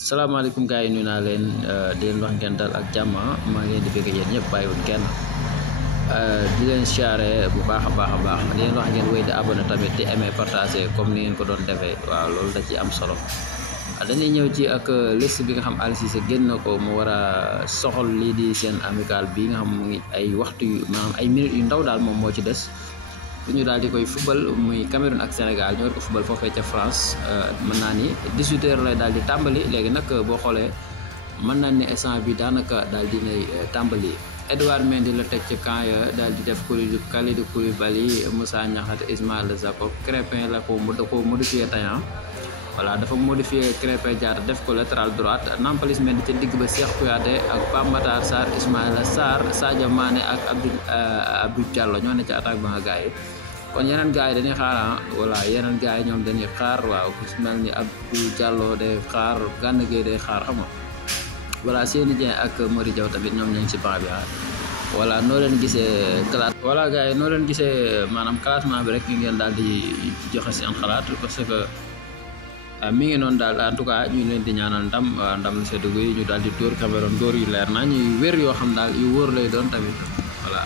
salaamaaleykum gars yi nuyu naa leen di leen wax ngeen dal ak jàmm maa ngi leen di bëgg yéen ñëpp bàyyiwul kenn di leen siyaare bu baax a baax di leen wax ngeen wéy di abonné tamit di aimer partager comme ni ngeen ko doon defee waaw loolu da ci am solo. dañuy ñëw ci ak liste bi nga xam Aliou Cissé génn na ko mu war a soxal lii di seen amical bi nga xam mu ngi ay waxtu yu maanaam ay minutes yu ndaw daal moom moo ci des ñu daal di koy football muy Cameroun ak Sénégal ñoo ko football foofee ca France mën naa ni 18h lay daal di tàmbali léegi nag boo xoolee mën naa ni instant bi daanaka daal di nay tàmbali. Edouard Mendy la teg ci camp ya daal di def Kalidou Koulibaly Moussa Niakhaté Ismaïla Jakobs Crépin la ko modifié taillant voilà dafa modifié Krépin Diatta def ko latéral droite Nampalys Mendy ca digg ba Cheikh Kouyaté ak Pape Matar Sarr Ismaïla Sarr Sadio Mané ak Abdou Diallo ñoo ne ca attaque ba nga gars yi kon yeneen gars yi dañuy xaar voilà yeneen gars yi ñoom dañuy xaar waaw ku si mel ni Abdou Diallo day xaar Gana Gueye day xaar xam nga voilà Seny Dieng ak Mody Diaw tamit ñoom ñu ngi si banc bi voilà noo leen gisee classe voilà gars yi noo leen gisee maanaam classement bi rek ñu ngeen daal di joxe seen xalaat parce que mi ngi noonu daal en tout cas ñu leen di ñaanal ndam lu seddu guy ñu daal di dóor Cameroun dóor yu leer naa ñuy wér yoo xam daal yu wóor lay doon tamit voilà